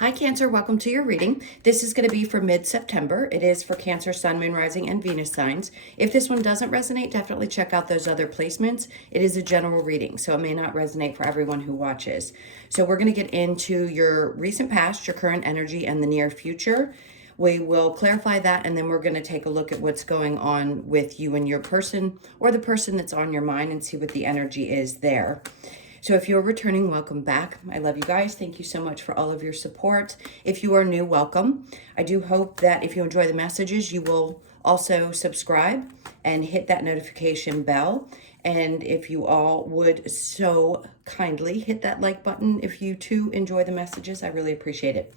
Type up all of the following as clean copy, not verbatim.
Hi, Cancer. Welcome to your reading. This is going to be for mid-September. It is for Cancer, Sun, Moon, Rising, and Venus signs. If this one doesn't resonate, definitely check out those other placements. It is a general reading, so it may not resonate for everyone who watches. So we're going to get into your recent past, your current energy, and the near future. We will clarify that, and then we're going to take a look at what's going on with you and your person, or the person that's on your mind, and see what the energy is there. So if you're returning, welcome back. I love you guys. Thank you so much for all of your support. If you are new, welcome. I do hope that if you enjoy the messages, you will also subscribe and hit that notification bell. And if you all would so kindly hit that like button if you too enjoy the messages, I really appreciate it.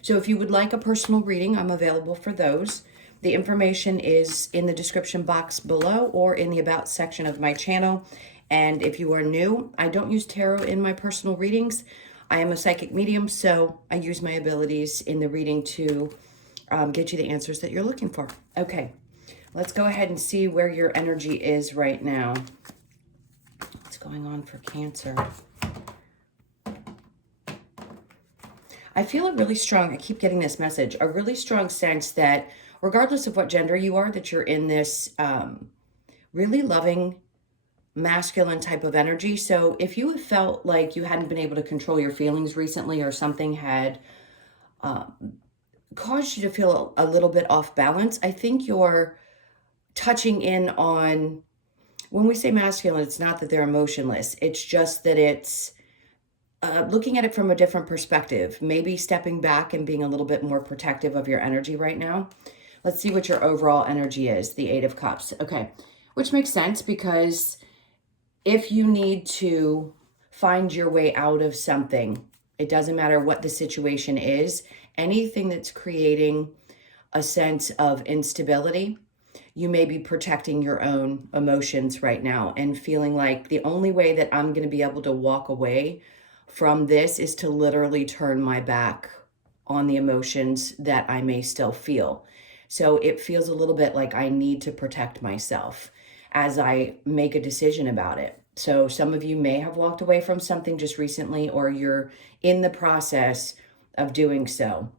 So if you would like a personal reading, I'm available for those. The information is in the description box below or in the About section of my channel. And if you are new, I don't use tarot in my personal readings. I am a psychic medium, so I use my abilities in the reading to get you the answers that you're looking for. Okay, let's go ahead and see where your energy is right now. What's going on for Cancer? I feel a really strong, I keep getting this message, a really strong sense that regardless of what gender you are, that you're in this really loving, masculine type of energy. So if you have felt like you hadn't been able to control your feelings recently, or something had caused you to feel a little bit off balance, I think you're touching in on, when we say masculine, it's not that they're emotionless. It's just that it's looking at it from a different perspective, maybe stepping back and being a little bit more protective of your energy right now. Let's see what your overall energy is, the Eight of Cups. Okay, which makes sense, because if you need to find your way out of something, it doesn't matter what the situation is, anything that's creating a sense of instability, you may be protecting your own emotions right now and feeling like the only way that I'm going to be able to walk away from this is to literally turn my back on the emotions that I may still feel. So it feels a little bit like I need to protect myself as I make a decision about it. So some of you may have walked away from something just recently, or you're in the process of doing so.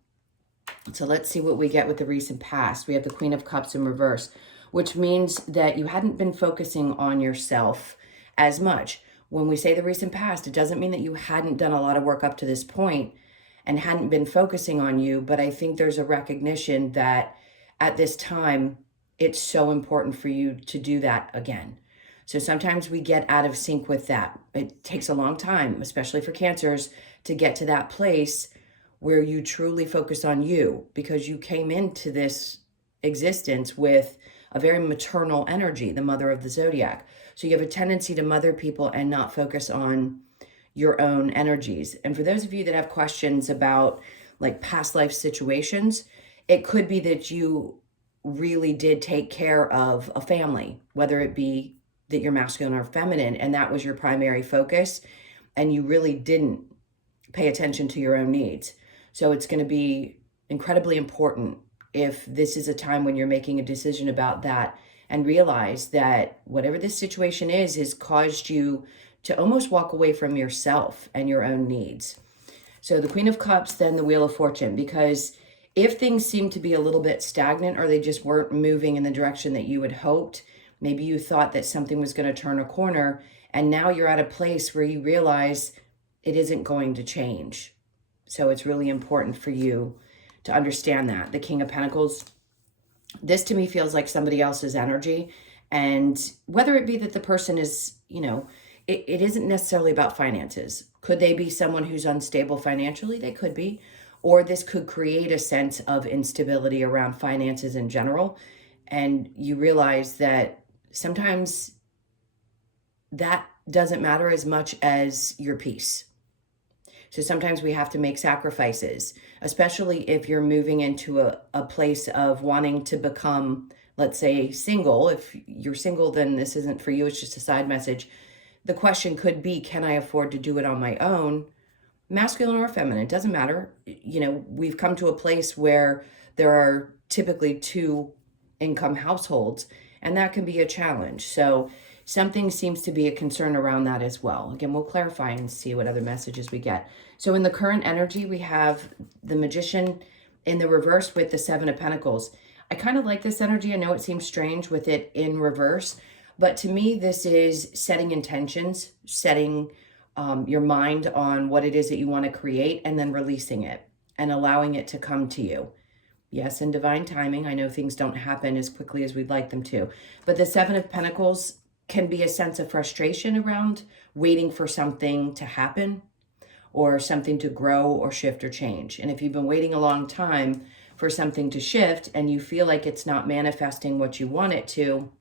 So let's see what we get with the recent past. We have the Queen of Cups in reverse, which means that you hadn't been focusing on yourself as much. When we say the recent past, it doesn't mean that you hadn't done a lot of work up to this point and hadn't been focusing on you, but I think there's a recognition that at this time, it's so important for you to do that again. So sometimes we get out of sync with that. It takes a long time, especially for Cancers, to get to that place where you truly focus on you, because you came into this existence with a very maternal energy, the mother of the zodiac. So you have a tendency to mother people and not focus on your own energies. And for those of you that have questions about like past life situations, it could be that you really did take care of a family, whether it be that you're masculine or feminine, and that was your primary focus, and you really didn't pay attention to your own needs. So it's going to be incredibly important if this is a time when you're making a decision about that, and realize that whatever this situation is has caused you to almost walk away from yourself and your own needs. So the Queen of Cups, then the Wheel of Fortune, because if things seem to be a little bit stagnant, or they just weren't moving in the direction that you had hoped, maybe you thought that something was going to turn a corner, and now you're at a place where you realize it isn't going to change. So it's really important for you to understand that. The King of Pentacles, this to me feels like somebody else's energy. And whether it be that the person is, it isn't necessarily about finances. Could they be someone who's unstable financially? They could be. Or this could create a sense of instability around finances in general. And you realize that sometimes that doesn't matter as much as your peace. So sometimes we have to make sacrifices, especially if you're moving into a place of wanting to become, let's say, single. If you're single, then this isn't for you. It's just a side message. The question could be, can I afford to do it on my own? Masculine or feminine, it doesn't matter. We've come to a place where there are typically two income households, and that can be a challenge. So something seems to be a concern around that as well. Again, we'll clarify and see what other messages we get. So in the current energy, we have the Magician in the reverse with the Seven of Pentacles. I kind of like this energy. I know it seems strange with it in reverse, but to me, this is setting intentions, setting your mind on what it is that you want to create, and then releasing it and allowing it to come to you. Yes, in divine timing. I know things don't happen as quickly as we'd like them to, but the Seven of Pentacles can be a sense of frustration around waiting for something to happen or something to grow or shift or change. And if you've been waiting a long time for something to shift and you feel like it's not manifesting what you want it to,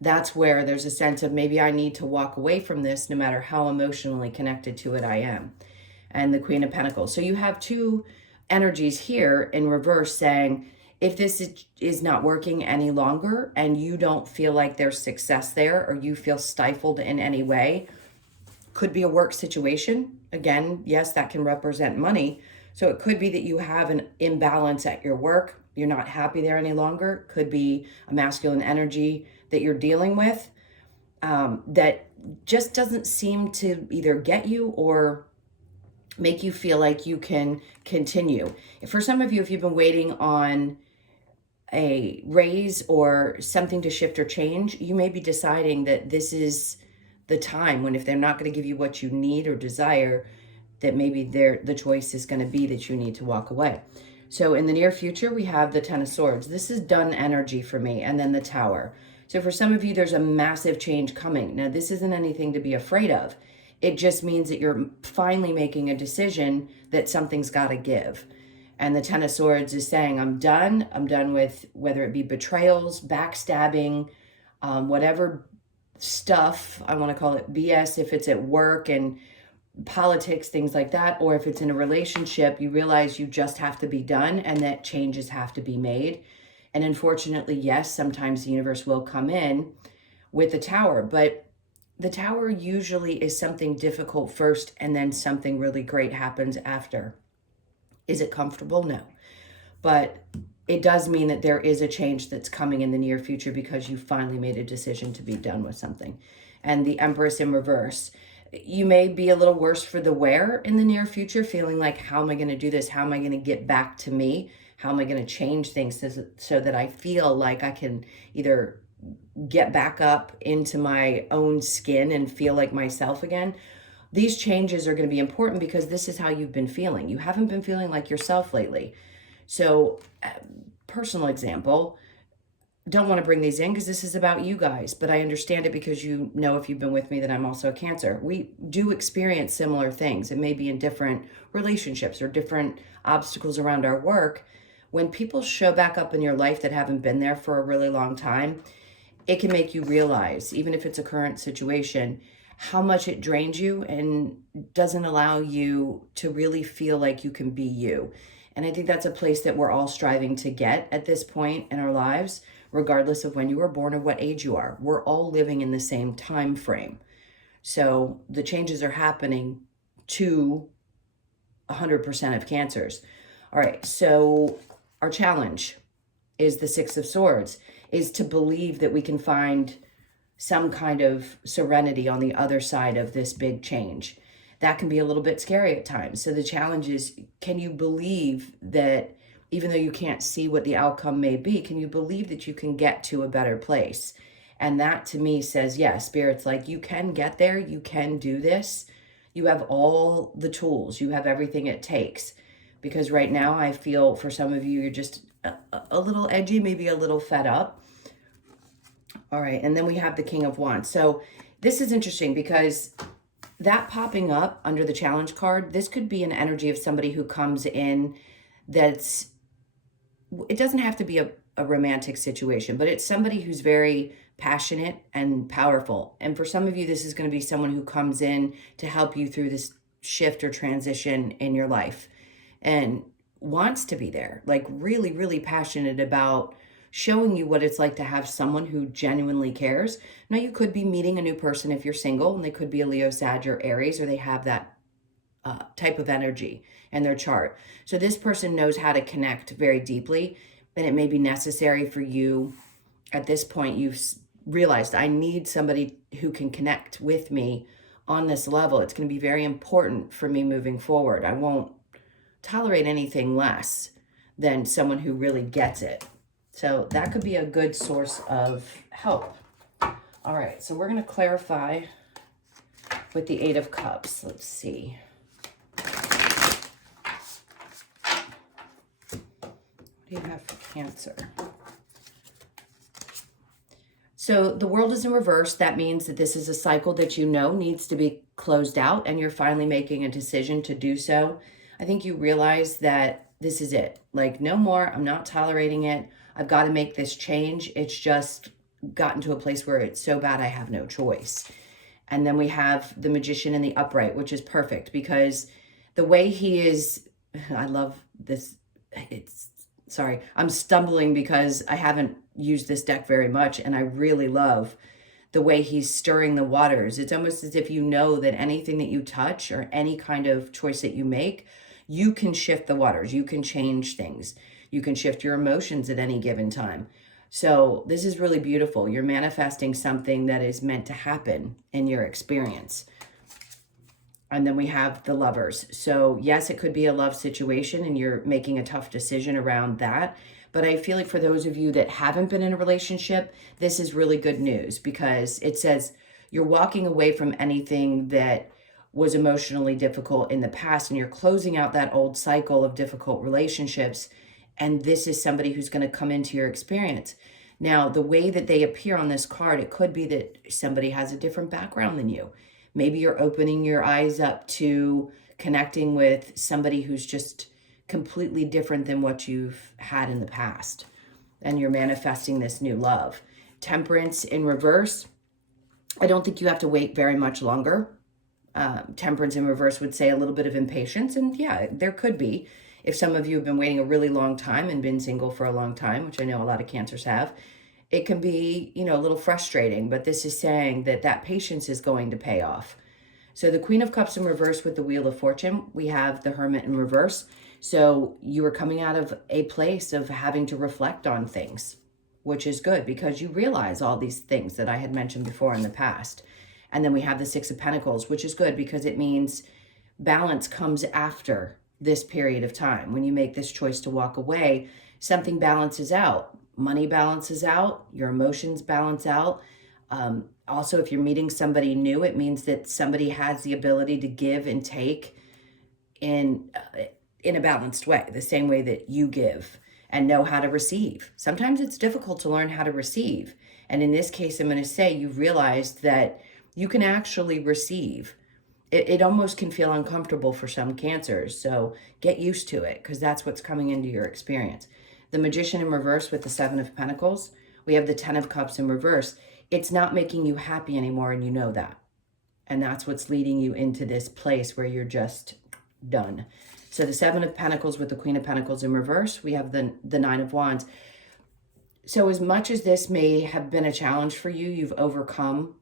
that's where there's a sense of maybe I need to walk away from this no matter how emotionally connected to it I am. And the Queen of Pentacles. So you have two energies here in reverse saying, if this is not working any longer and you don't feel like there's success there or you feel stifled in any way, could be a work situation. Again, yes, that can represent money. So it could be that you have an imbalance at your work. You're not happy there any longer. Could be a masculine energy that you're dealing with that just doesn't seem to either get you or make you feel like you can continue. For some of you, if you've been waiting on a raise or something to shift or change, you may be deciding that this is the time when if they're not going to give you what you need or desire, that maybe the choice is going to be that you need to walk away. So in the near future, we have the Ten of Swords. This is done energy for me, and then the Tower. So for some of you, there's a massive change coming. Now, this isn't anything to be afraid of. It just means that you're finally making a decision that something's got to give. And the Ten of Swords is saying, I'm done. I'm done with whether it be betrayals, backstabbing, whatever stuff, I want to call it BS, if it's at work and politics, things like that, or if it's in a relationship, you realize you just have to be done and that changes have to be made. And unfortunately, yes, sometimes the universe will come in with the Tower, but the Tower usually is something difficult first and then something really great happens after. Is it comfortable? No. But it does mean that there is a change that's coming in the near future because you finally made a decision to be done with something. And the Empress in reverse. You may be a little worse for the wear in the near future, feeling like, how am I going to do this? How am I going to get back to me? How am I going to change things so that I feel like I can either get back up into my own skin and feel like myself again? These changes are going to be important because this is how you've been feeling. You haven't been feeling like yourself lately. So, personal example, don't want to bring these in because this is about you guys, but I understand it because you know, if you've been with me, that I'm also a Cancer. We do experience similar things. It may be in different relationships or different obstacles around our work. When people show back up in your life that haven't been there for a really long time, it can make you realize, even if it's a current situation, how much it drains you and doesn't allow you to really feel like you can be you. And I think that's a place that we're all striving to get at this point in our lives, regardless of when you were born or what age you are. We're all living in the same time frame. So the changes are happening to 100% of Cancers. All right, so our challenge is the Six of Swords, is to believe that we can find some kind of serenity on the other side of this big change. That can be a little bit scary at times. So the challenge is, can you believe that even though you can't see what the outcome may be, can you believe that you can get to a better place? And that to me says, yes, Spirit's like, you can get there. You can do this. You have all the tools. You have everything it takes. Because right now I feel for some of you, you're just a little edgy, maybe a little fed up. All right, and then we have the King of Wands. So this is interesting because that popping up under the challenge card, this could be an energy of somebody who comes in that's, it doesn't have to be a romantic situation, but it's somebody who's very passionate and powerful. And for some of you, this is going to be someone who comes in to help you through this shift or transition in your life and wants to be there, like really, really passionate about showing you what it's like to have someone who genuinely cares. Now, you could be meeting a new person if you're single, and they could be a Leo, Sag, or Aries, or they have that type of energy in their chart. So this person knows how to connect very deeply, and it may be necessary for you at this point. You've realized, I need somebody who can connect with me on this level. It's going to be very important for me moving forward. I won't tolerate anything less than someone who really gets it. So that could be a good source of help. All right, so we're going to clarify with the Eight of Cups. Let's see. What do you have for Cancer? So the world is in reverse. That means that this is a cycle that you know needs to be closed out, and you're finally making a decision to do so. I think you realize that this is it. Like, no more. I'm not tolerating it. I've got to make this change. It's just gotten to a place where it's so bad I have no choice. And then we have the Magician in the upright, which is perfect because the way he is, I love this. Sorry, I'm stumbling because I haven't used this deck very much, and I really love the way he's stirring the waters. It's almost as if you know that anything that you touch or any kind of choice that you make, you can shift the waters. You can change things. You can shift your emotions at any given time. So this is really beautiful. You're manifesting something that is meant to happen in your experience. And then we have the Lovers. So yes, it could be a love situation and you're making a tough decision around that. But I feel like for those of you that haven't been in a relationship, this is really good news because it says you're walking away from anything that was emotionally difficult in the past and you're closing out that old cycle of difficult relationships. And this is somebody who's going to come into your experience. Now, the way that they appear on this card, it could be that somebody has a different background than you. Maybe you're opening your eyes up to connecting with somebody who's just completely different than what you've had in the past. And you're manifesting this new love. Temperance in reverse. I don't think you have to wait very much longer. Temperance in reverse would say a little bit of impatience. And yeah, there could be. If some of you have been waiting a really long time and been single for a long time, which I know a lot of Cancers have, it can be, a little frustrating, but this is saying that that patience is going to pay off. So the Queen of Cups in reverse with the Wheel of Fortune, we have the Hermit in reverse. So you are coming out of a place of having to reflect on things, which is good because you realize all these things that I had mentioned before in the past. And then we have the Six of Pentacles, which is good because it means balance comes after this period of time. When you make this choice to walk away, something balances out. Money balances out, your emotions balance out. Also, if you're meeting somebody new, it means that somebody has the ability to give and take in a balanced way, the same way that you give and know how to receive. Sometimes it's difficult to learn how to receive. And in this case, I'm going to say you realized that you can actually receive. It almost can feel uncomfortable for some Cancers. So get used to it because that's what's coming into your experience. The Magician in reverse with the Seven of Pentacles. We have the Ten of Cups in reverse. It's not making you happy anymore, and you know that. And that's what's leading you into this place where you're just done. So the Seven of Pentacles with the Queen of Pentacles in reverse. We have the Nine of Wands. So as much as this may have been a challenge for you, you've overcome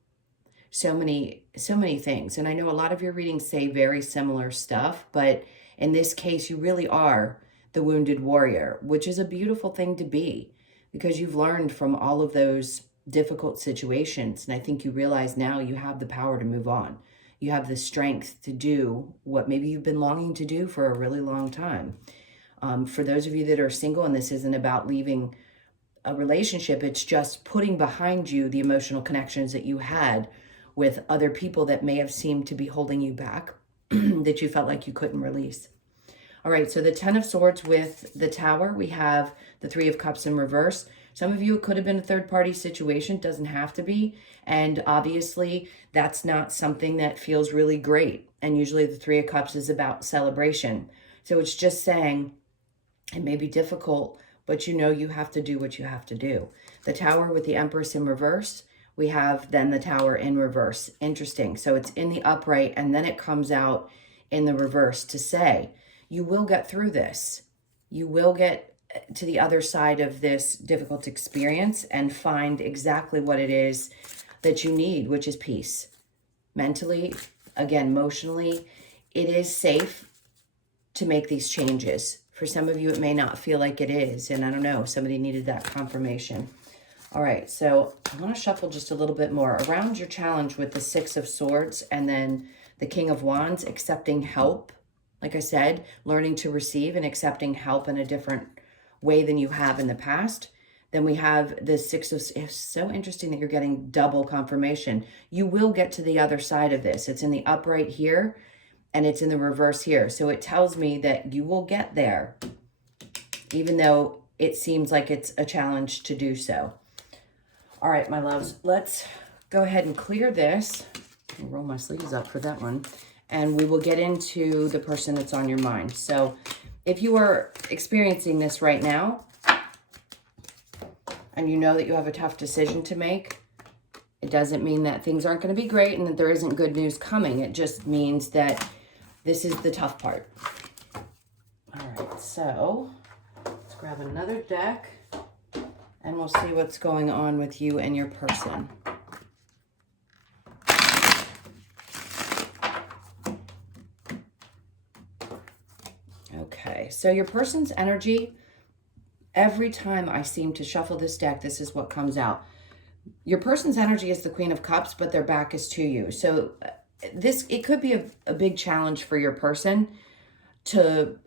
so many things. And I know a lot of your readings say very similar stuff, but in this case, you really are the wounded warrior, which is a beautiful thing to be because you've learned from all of those difficult situations. And I think you realize now you have the power to move on. You have the strength to do what maybe you've been longing to do for a really long time. For those of you that are single, and this isn't about leaving a relationship, it's just putting behind you the emotional connections that you had with other people that may have seemed to be holding you back, that you felt like you couldn't release. All right, so the Ten of Swords with the Tower, we have the Three of Cups in reverse. Some of you, it could have been a third-party situation, doesn't have to be. And obviously, that's not something that feels really great. And usually the Three of Cups is about celebration. So it's just saying it may be difficult, but you have to do what you have to do. The Tower with the Empress in reverse. We have then the Tower in reverse. Interesting. So it's in the upright, and then it comes out in the reverse to say, you will get through this. You will get to the other side of this difficult experience and find exactly what it is that you need, which is peace. Mentally, again, emotionally, it is safe to make these changes. For some of you, it may not feel like it is. And I don't know, somebody needed that confirmation. All right, so I want to shuffle just a little bit more around your challenge with the Six of Swords and then the King of Wands, accepting help. Like I said, learning to receive and accepting help in a different way than you have in the past. Then we have the Six of, it's so interesting that you're getting double confirmation. You will get to the other side of this. It's in the upright here and it's in the reverse here. So it tells me that you will get there, even though it seems like it's a challenge to do so. All right, my loves, let's go ahead and clear this. I'll roll my sleeves up for that one. And we will get into the person that's on your mind. So if you are experiencing this right now, and you know that you have a tough decision to make, it doesn't mean that things aren't going to be great and that there isn't good news coming. It just means that this is the tough part. All right, so let's grab another deck and we'll see what's going on with you and your person. Okay, so your person's energy, every time I seem to shuffle this deck, this is what comes out. Your person's energy is the Queen of Cups, but their back is to you. So it could be a big challenge for your person to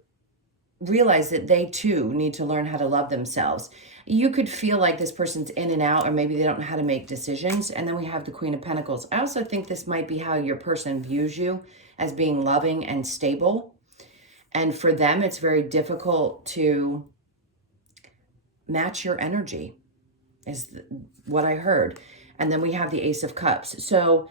realize that they too need to learn how to love themselves. You could feel like this person's in and out, or maybe they don't know how to make decisions. And then we have the Queen of Pentacles. I also think this might be how your person views you, as being loving and stable. And for them, it's very difficult to match your energy, is what I heard. And then we have the Ace of Cups. So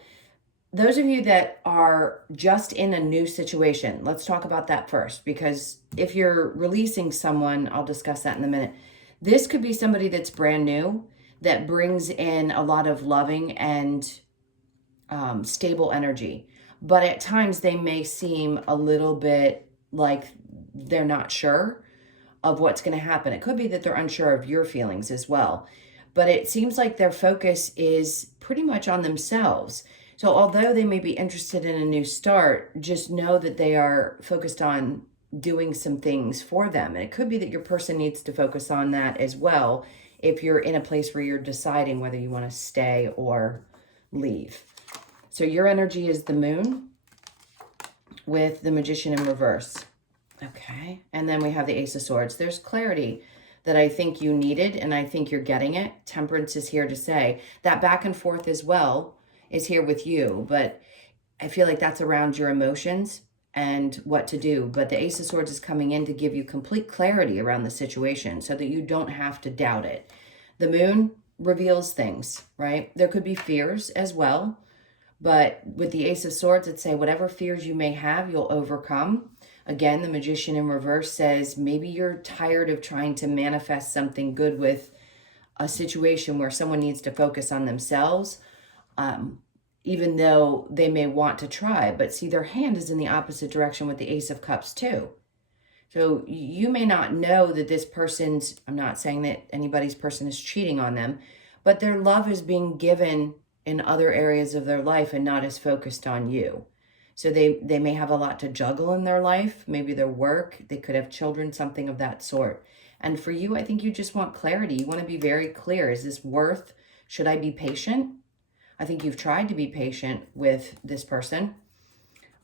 those of you that are just in a new situation, let's talk about that first, because if you're releasing someone, I'll discuss that in a minute. This could be somebody that's brand new that brings in a lot of loving and stable energy. But at times they may seem a little bit like they're not sure of what's going to happen. It could be that they're unsure of your feelings as well. But it seems like their focus is pretty much on themselves. So although they may be interested in a new start, just know that they are focused on doing some things for them. And it could be that your person needs to focus on that as well if you're in a place where you're deciding whether you want to stay or leave. So your energy is the Moon with the Magician in reverse. Okay, and then we have the Ace of Swords. There's clarity that I think you needed, and I think you're getting it. Temperance is here to say that back and forth as well is here with you, but I feel like that's around your emotions and what to do. But the Ace of Swords is coming in to give you complete clarity around the situation so that you don't have to doubt it. The Moon reveals things, right? There could be fears as well, but with the Ace of Swords, it'd say whatever fears you may have, you'll overcome. Again, the Magician in reverse says maybe you're tired of trying to manifest something good with a situation where someone needs to focus on themselves, even though they may want to try. But see, their hand is in the opposite direction with the Ace of Cups too. So you may not know that this person's, I'm not saying that anybody's person is cheating on them, but their love is being given in other areas of their life and not as focused on you. So they may have a lot to juggle in their life, maybe their work, they could have children, something of that sort. And for you, I think you just want clarity. You want to be very clear. Is this worth, should I be patient? I think you've tried to be patient with this person,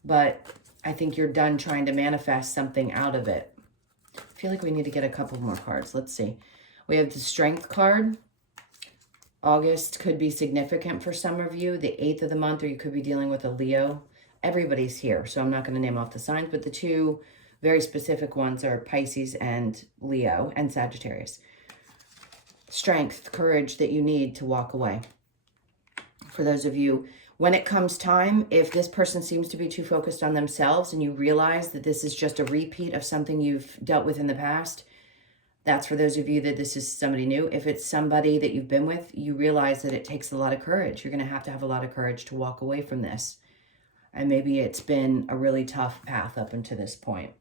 but I think you're done trying to manifest something out of it. I feel like we need to get a couple more cards. Let's see. We have the Strength card. August could be significant for some of you, the 8th of the month, or you could be dealing with a Leo. Everybody's here, so I'm not going to name off the signs, but the two very specific ones are Pisces and Leo and Sagittarius. Strength, courage that you need to walk away. For those of you, when it comes time, if this person seems to be too focused on themselves and you realize that this is just a repeat of something you've dealt with in the past, that's for those of you that this is somebody new. If it's somebody that you've been with, you realize that it takes a lot of courage. You're going to have a lot of courage to walk away from this. And maybe it's been a really tough path up until this point.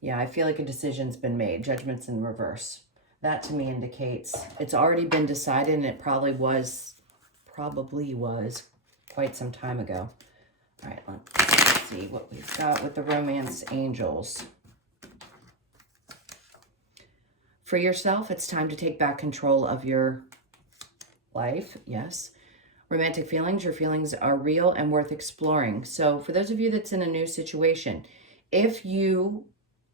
Yeah, I feel like a decision's been made. Judgment's in reverse. That to me indicates it's already been decided, and it probably was quite some time ago. All right, let's see what we've got with the Romance Angels. For yourself, it's time to take back control of your life. Yes. Romantic feelings, your feelings are real and worth exploring. So for those of you that's in a new situation, if you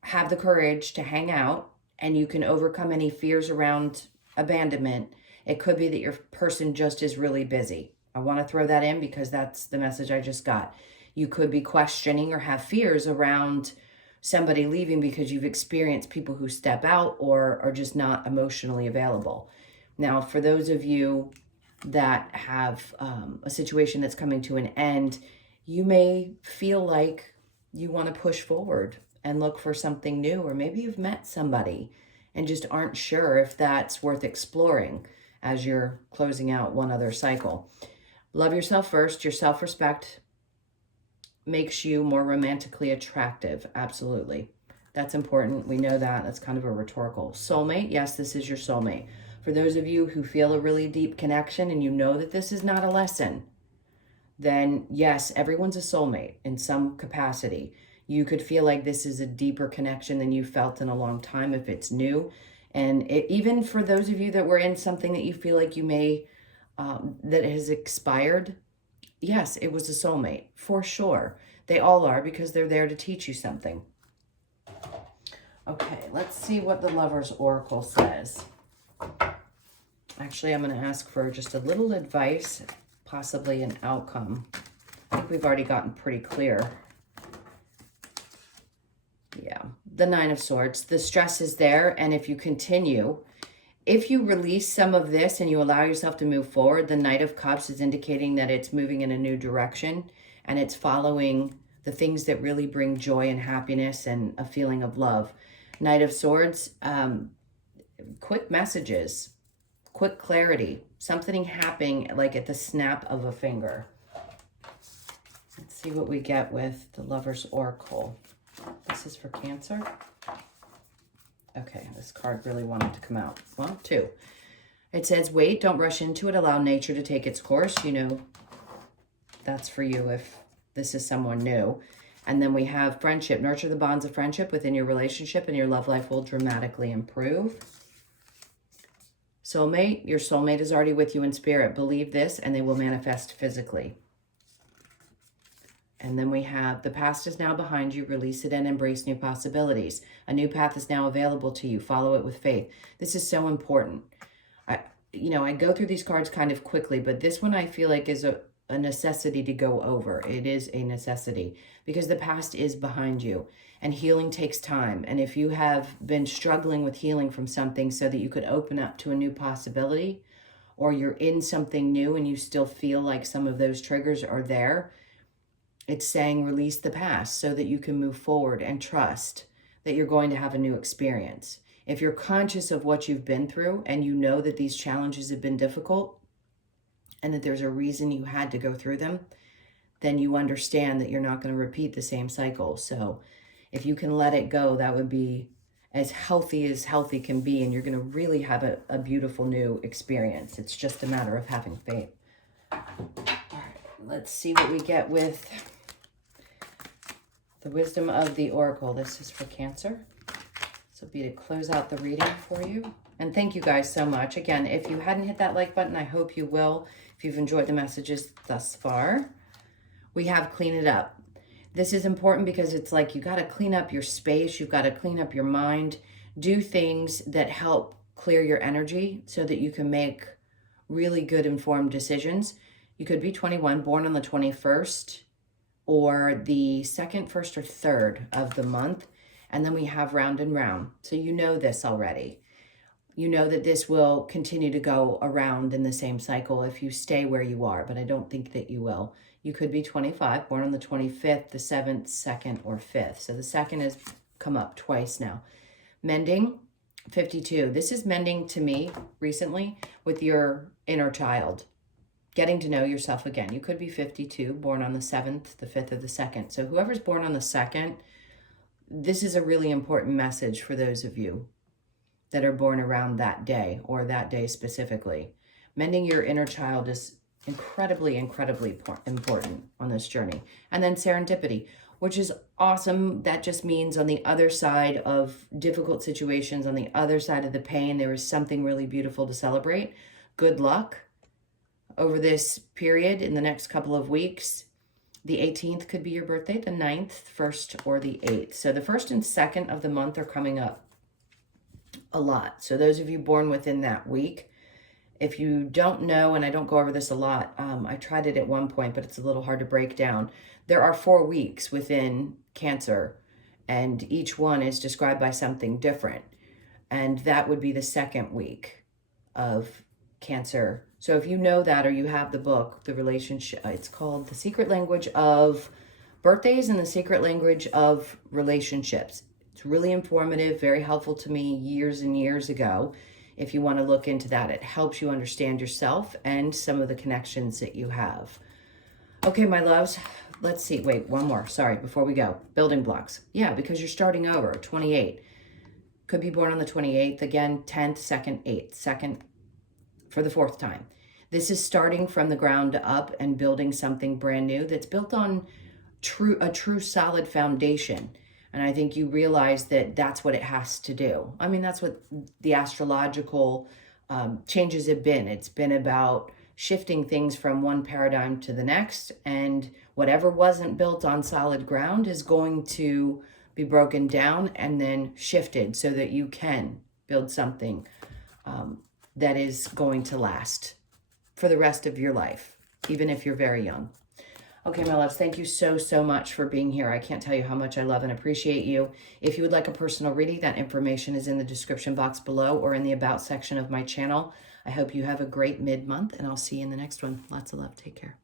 have the courage to hang out and you can overcome any fears around abandonment, it could be that your person just is really busy. I want to throw that in because that's the message I just got. You could be questioning or have fears around somebody leaving because you've experienced people who step out or are just not emotionally available. Now, for those of you that have a situation that's coming to an end, you may feel like you want to push forward and look for something new, or maybe you've met somebody and just aren't sure if that's worth exploring as you're closing out one other cycle. Love yourself first. Your self-respect makes you more romantically attractive. Absolutely. That's important. We know that. That's kind of a rhetorical. Soulmate. Yes, this is your soulmate. For those of you who feel a really deep connection and you know that this is not a lesson, then yes, everyone's a soulmate in some capacity. You could feel like this is a deeper connection than you felt in a long time if it's new. And even for those of you that were in something that you feel like you may, that has expired, yes, it was a soulmate, for sure. They all are because they're there to teach you something. Okay, let's see what the Lover's Oracle says. Actually, I'm going to ask for just a little advice, possibly an outcome. I think we've already gotten pretty clear. Yeah, the Nine of Swords. The stress is there, and if you continue, if you release some of this and you allow yourself to move forward, the Knight of Cups is indicating that it's moving in a new direction and it's following the things that really bring joy and happiness and a feeling of love. Knight of Swords, quick messages, quick clarity, something happening like at the snap of a finger. Let's see what we get with the Lover's Oracle. This is for Cancer. Okay, this card really wanted to come out. Well, 2. It says, wait, don't rush into it. Allow nature to take its course. You know, that's for you if this is someone new. And then we have friendship. Nurture the bonds of friendship within your relationship and your love life will dramatically improve. Soulmate, your soulmate is already with you in spirit. Believe this and they will manifest physically. And then we have, the past is now behind you. Release it and embrace new possibilities. A new path is now available to you. Follow it with faith. This is so important. I go through these cards kind of quickly, but this one I feel like is a necessity to go over. It is a necessity because the past is behind you and healing takes time. And if you have been struggling with healing from something so that you could open up to a new possibility, or you're in something new and you still feel like some of those triggers are there, it's saying release the past so that you can move forward and trust that you're going to have a new experience. If you're conscious of what you've been through and you know that these challenges have been difficult and that there's a reason you had to go through them, then you understand that you're not going to repeat the same cycle. So if you can let it go, that would be as healthy can be, and you're going to really have a beautiful new experience. It's just a matter of having faith. All right, let's see what we get with the wisdom of the Oracle. This is for Cancer. This will be to close out the reading for you. And thank you guys so much. Again, if you hadn't hit that like button, I hope you will. If you've enjoyed the messages thus far, we have Clean It Up. This is important because it's like you got to clean up your space. You've got to clean up your mind. Do things that help clear your energy so that you can make really good informed decisions. You could be 21, born on the 21st, or the 2nd, 1st, or 3rd of the month. And then we have round and round. So you know this already. You know that this will continue to go around in the same cycle if you stay where you are, but I don't think that you will. You could be 25, born on the 25th, the 7th, 2nd, or 5th. So the 2nd has come up twice now. Mending, 52. This is mending to me recently with your inner child. Getting to know yourself again. You could be 52, born on the 7th, the 5th, or the 2nd. So whoever's born on the 2nd, this is a really important message for those of you that are born around that day or that day specifically. Mending your inner child is incredibly important on this journey. And then serendipity, which is awesome. That just means on the other side of difficult situations, on the other side of the pain, there is something really beautiful to celebrate. Good luck over this period in the next couple of weeks. The 18th could be your birthday, the 9th, 1st, or the 8th. So the 1st and 2nd of the month are coming up a lot. So those of you born within that week, if you don't know, and I don't go over this a lot, I tried it at one point, but it's a little hard to break down. There are 4 weeks within Cancer, and each one is described by something different. And that would be the 2nd week of Cancer. So if you know that, or you have the book, the relationship, it's called The Secret Language of Birthdays and the Secret Language of Relationships. It's really informative, very helpful to me years and years ago. If you want to look into that, it helps you understand yourself and some of the connections that you have. Okay, my loves, let's see. Wait, one more. Sorry, before we go. Building blocks. Yeah, because you're starting over. 28. Could be born on the 28th. Again, 10th, 2nd, 8th. 2nd for the 4th time. This is starting from the ground up and building something brand new that's built on a true solid foundation. And I think you realize that that's what it has to do. I mean, that's what the astrological changes have been. It's been about shifting things from one paradigm to the next. And whatever wasn't built on solid ground is going to be broken down and then shifted so that you can build something that is going to last for the rest of your life, even if you're very young. Okay, my loves, thank you so, so much for being here. I can't tell you how much I love and appreciate you. If you would like a personal reading, that information is in the description box below or in the About section of my channel. I hope you have a great mid-month, and I'll see you in the next one. Lots of love. Take care.